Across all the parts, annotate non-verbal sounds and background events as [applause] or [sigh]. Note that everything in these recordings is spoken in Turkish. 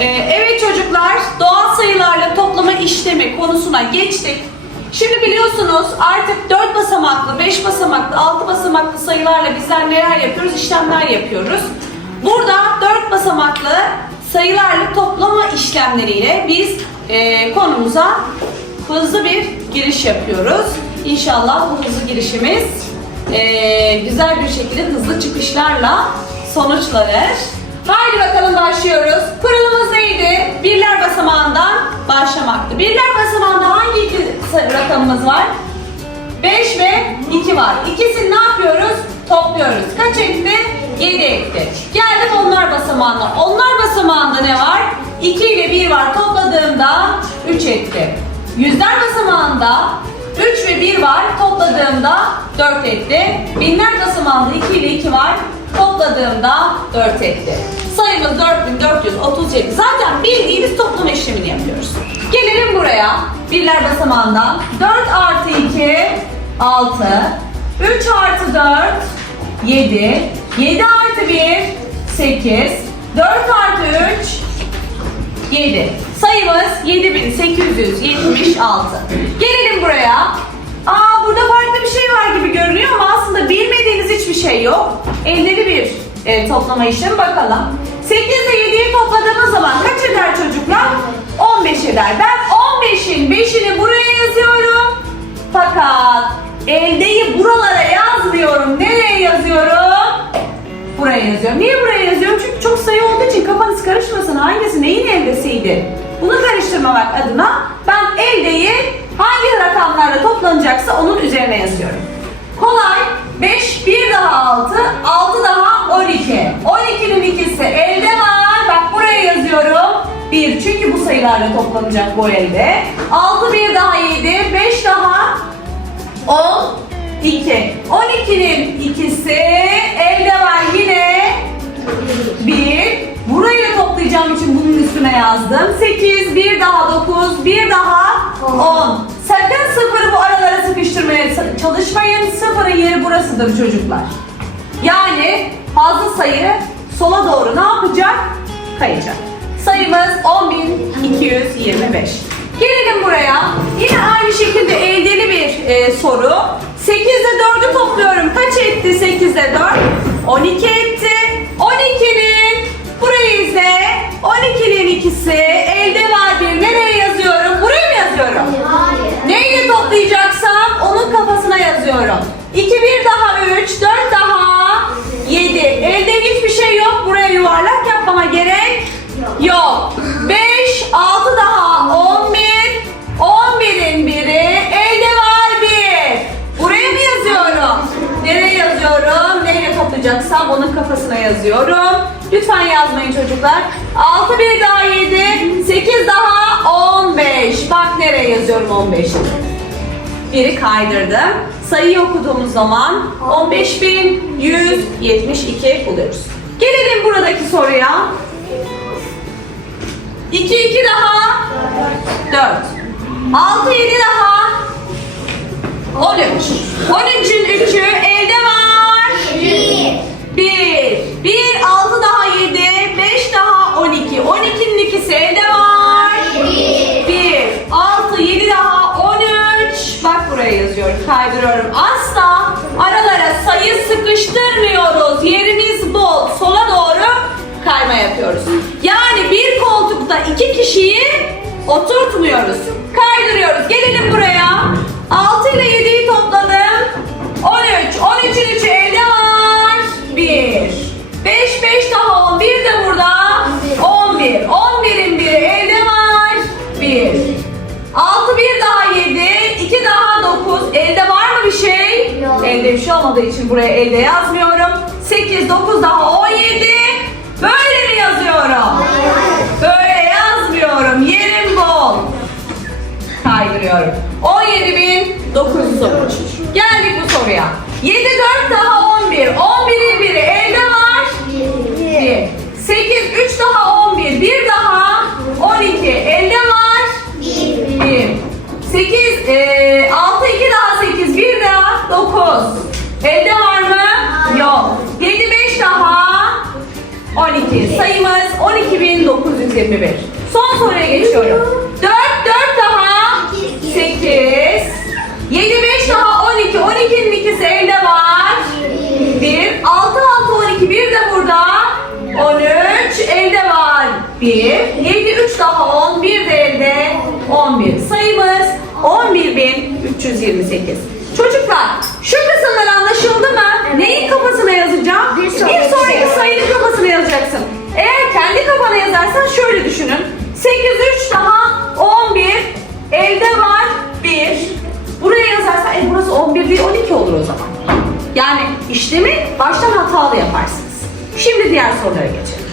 Ee, evet çocuklar, doğal sayılarla toplama işlemi konusuna geçtik. Şimdi biliyorsunuz artık 4 basamaklı, 5 basamaklı, 6 basamaklı sayılarla bizler neler yapıyoruz? İşlemler yapıyoruz. Burada 4 basamaklı sayılarla toplama işlemleriyle biz e, konumuza hızlı bir giriş yapıyoruz. İnşallah bu hızlı girişimiz e, güzel bir şekilde hızlı çıkışlarla sonuçlanır. Haydi bakalım başlıyoruz. Kuralımız neydi? Birler basamağından başlamaktı. Birler basamağında hangi iki rakamımız var? 5 ve 2 var. İkisini ne yapıyoruz? Topluyoruz. Kaç etti? 7 etti. Geldim onlar basamağına. Onlar basamağında ne var? 2 ile 1 var. Topladığımda 3 etti. Yüzler basamağında 3 ve 1 var. Topladığımda 4 etti. Binler basamağında 2 ile 2 var. Topladığımda 4 etti. Sayımız 4437. Zaten bildiğimiz toplama işlemini yapıyoruz. Gelelim buraya. Birler basamağından 4 artı 2 6 3 artı 4 7 7 artı 1 8 4 artı 3 7. Sayımız 7876. Gelelim buraya. Aa burada farklı var gibi görünüyor ama aslında bilmediğiniz hiçbir şey yok. Elleri bir e, toplama işlemi bakalım. 8 ile 7'yi topladığımız zaman kaç eder çocuklar? 15 eder. Ben 15'in 5'ini buraya yazıyorum. Fakat eldeyi buralara yazmıyorum. Nereye yazıyorum? Buraya yazıyorum. Niye buraya yazıyorum? Çünkü çok sayı olduğu için kafanız karışmasın. Hangisi neyin eldesiydi? Bunu karıştırmamak adına 6, 6 daha 12. 12'nin ikisi elde var. Bak buraya yazıyorum. 1 çünkü bu sayılarla toplanacak bu elde. 6, 1 daha 7, 5 daha 10, 2. 12'nin ikisi elde var yine. 1. Burayı da toplayacağım için bunun üstüne yazdım. 8, 1 daha 9, 1 daha 10. Sakın sıfırı bu aralara sıkıştırmaya çalışmayın. Sıfırın yeri burasıdır çocuklar. Yani fazla sayı sola doğru ne yapacak? Kayacak. Sayımız 10.225. Gelelim buraya. Yine aynı şekilde eldeli bir e, soru. 8 ile 4'ü topluyorum. Kaç etti 8 ile 4? 12 etti. 12'nin burayı izle. 12'nin ikisi elde var bir. Nereye yazıyorum? Buraya mı yazıyorum? Neyle toplayacaksam onun kafasına yazıyorum. 2 1 daha 3, 4 daha 7. Elde hiçbir şey yok. Buraya yuvarlak yapmama gerek yok. 5 6 daha 11. 11'in biri elde var 1. Buraya mı yazıyorum? Nereye yazıyorum? Neyle toplayacaksam onun kafasına yazıyorum. Lütfen yazmayın çocuklar. 6 bir daha 7, 8 daha 15. Bak nereye yazıyorum 15'i. Biri kaydırdım. Sayıyı okuduğumuz zaman 15.172 buluyoruz. Gelelim buradaki soruya. 2 2 daha 4. 6 7 daha 13. 13'ün 3'ü elde var. 1. 1 6 daha 7, 5 daha 12. 12'nin ikisi elde var. 1, 6, 7 daha 13. Bak buraya yazıyorum, kaydırıyorum. Asla aralara sayı sıkıştırmıyoruz. Elde bir şey olmadığı için buraya elde yazmıyorum. 8, 9 daha 17. Dokuz. Elde var mı? Yok. Yedi beş daha. On iki. Sayımız on iki bin dokuz yüz yirmi bir. Son soruya geçiyorum. Dört dört daha. Sekiz. Yedi beş daha on iki. On ikinin ikisi elde var. Bir. Altı altı on iki. Bir de burada. On üç. Elde var. Bir. Yedi üç daha on. Bir de elde. On bir. Sayımız on bir bin üç yüz yirmi sekiz. Çocuklar şu kısımlar anlaşıldı mı? Neyin kafasına yazacağım? Bir Bir sonraki sonraki şey. sayının kafasına yazacaksın. Eğer kendi kafana yazarsan şöyle düşünün. 8 3 daha 11 elde var 1. Buraya yazarsan e burası 11 değil 12 olur o zaman. Yani işlemi baştan hatalı yaparsınız. Şimdi diğer sorulara geçelim.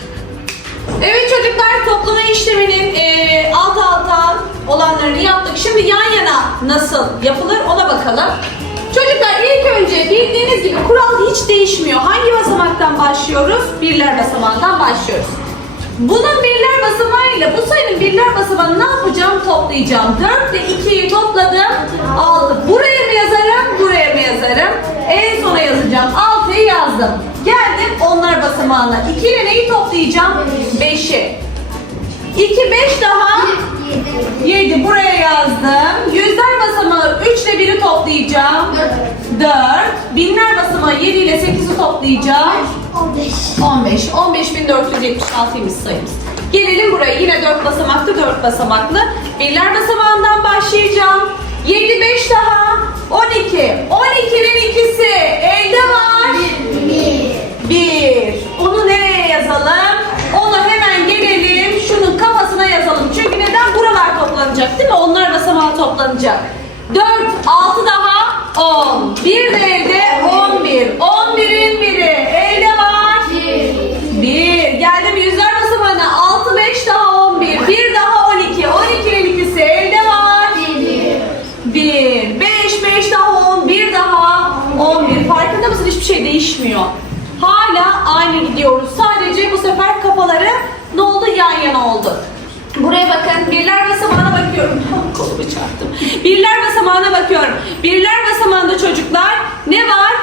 Evet çocuklar toplama işleminin eee alt alta olanlarını yaptık. Şimdi yan yana nasıl yapılır ona bakalım. Çocuklar ilk önce bildiğiniz gibi kural hiç değişmiyor. Hangi basamaktan başlıyoruz? Birler basamağından başlıyoruz. Bunun birler basamağıyla bu sayının birler basamağını ne yapacağım? Toplayacağım. 4 ile 2'yi topladım. 6. Buraya mı yazarım? Buraya mı yazarım? En sona yazacağım. 6'yı yazdım. Basamağına. 2 ile neyi toplayacağım? 5'i. 2 5 daha 7 buraya yazdım. Yüzler basamağı 3 ile 1'i toplayacağım. 4. Binler basamağı 7 ile 8'i toplayacağım. 15. 15.476'ymış sayımız. Gelelim buraya. Yine 4 basamaklı 4 basamaklı. Birler basamağından başlayacağım. 7 5 daha 12. 12'nin ikisi elde var. 1. Onu nereye yazalım? Onu hemen gelelim. Şunun kafasına yazalım. Çünkü neden buralar toplanacak değil mi? Onlar basamağı toplanacak. 4, 6 daha 10. Bir de elde 11. 11'in biri elde var. 1. Geldim yüzler basamağına. 6, 5 daha 11. Bir daha 12. 12'nin ikisi elde var. 1, 5, 5 daha 10, 1 daha 11. Farkında mısın? Hiçbir şey değişmiyor. Hala aynı gidiyoruz. Sadece bu sefer kafaları ne oldu? Yan yana oldu. Buraya bakın. Birler basamağına bakıyorum. Kolumu çarptım. Birler basamağına bakıyorum. Birler basamağında çocuklar ne var?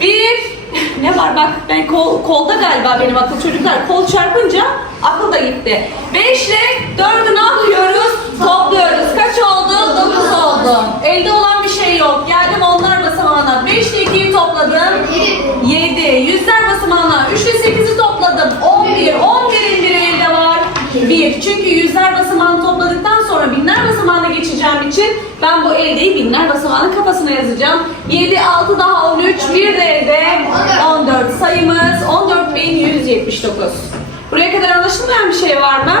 Bir. [laughs] Ne var bak ben kol, kolda galiba benim akıl çocuklar. Kol çarpınca akıl da gitti. 5 ile 4'ü ne yapıyoruz? Topluyoruz. Kaç oldu? 9 oldu. Elde olan bir şey yok. Geldim onlar basamağına. 5 ile 2'yi topladım. 7. Yüzler basamağına. 3 ile 8'i topladım. 11. 11'in biri elde var. 1. Çünkü yüzler basamağını topladıktan sonra binler basamağına geçeceğim ben bu eldeyi binler basamağının kafasına yazacağım. 7, 6 daha 13, 1 de elde 14. Sayımız 14.179. Buraya kadar anlaşılmayan bir şey var mı?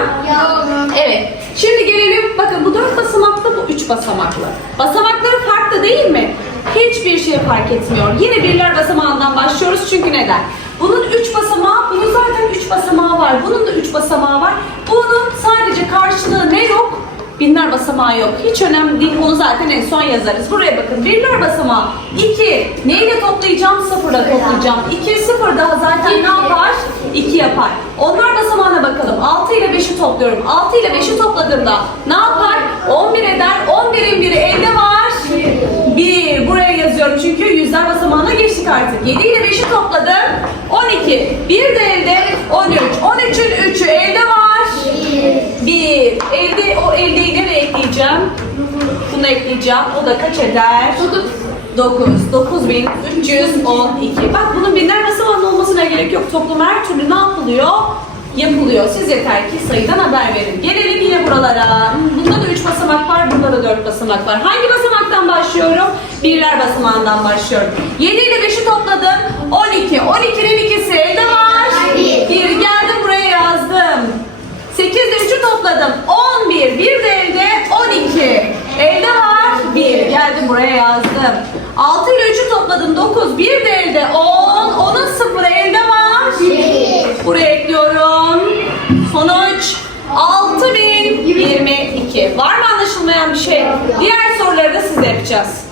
Evet. Şimdi gelelim. Bakın bu 4 basamaklı, bu 3 basamaklı. Basamakları farklı değil mi? Hiçbir şey fark etmiyor. Yine birler basamağından başlıyoruz çünkü neden? Bunun 3 basamağı, bunun zaten 3 basamağı var. Bunun da 3 basamağı var. Bunun sadece karşılığı ne yok? Binler basamağı yok. Hiç önemli değil. Onu zaten en son yazarız. Buraya bakın. Birler basamağı 2. Neyle toplayacağım? Sıfırla toplayacağım. 2 sıfır daha zaten ne yapar? 2 yapar. Onlar basamağına bakalım. 6 ile 5'i topluyorum. 6 ile 5'i topladığımda ne yapar? 11 eder. 11'in biri elde var. 1. Buraya yazıyorum çünkü yüzler basamağına geçtik artık. 7 ile 5'i topladım. 12. 1 de elde 13. 13'ün 3'ü elde var. 1. Elde o eldeyi nereye ekleyeceğim? Ekleyeceğim. O da kaç eder? 9. 9312. Bak bunun binler basamağında olmasına gerek yok. Toplum her türlü ne yapılıyor? Yapılıyor. Siz yeter ki sayıdan haber verin. Gelelim yine buralara. Bunda da 3 basamak var, bunda da 4 basamak var. Hangi basamaktan başlıyorum? Birler basamağından başlıyorum. 7 ile 5'i topladım. 12. 12'nin ikisi elde var. Bir. 1. Geldim buraya yazdım. 8 ile 3'ü topladım. 11. Bir de elde 12. Elde var 1. Geldim buraya yazdım. 6 ile 3'ü topladım. 9. Bir de elde 10. Onun 0 elde var. Buraya ekliyorum. Sonuç 6022. Var mı anlaşılmayan bir şey? Diğer soruları da size yapacağız.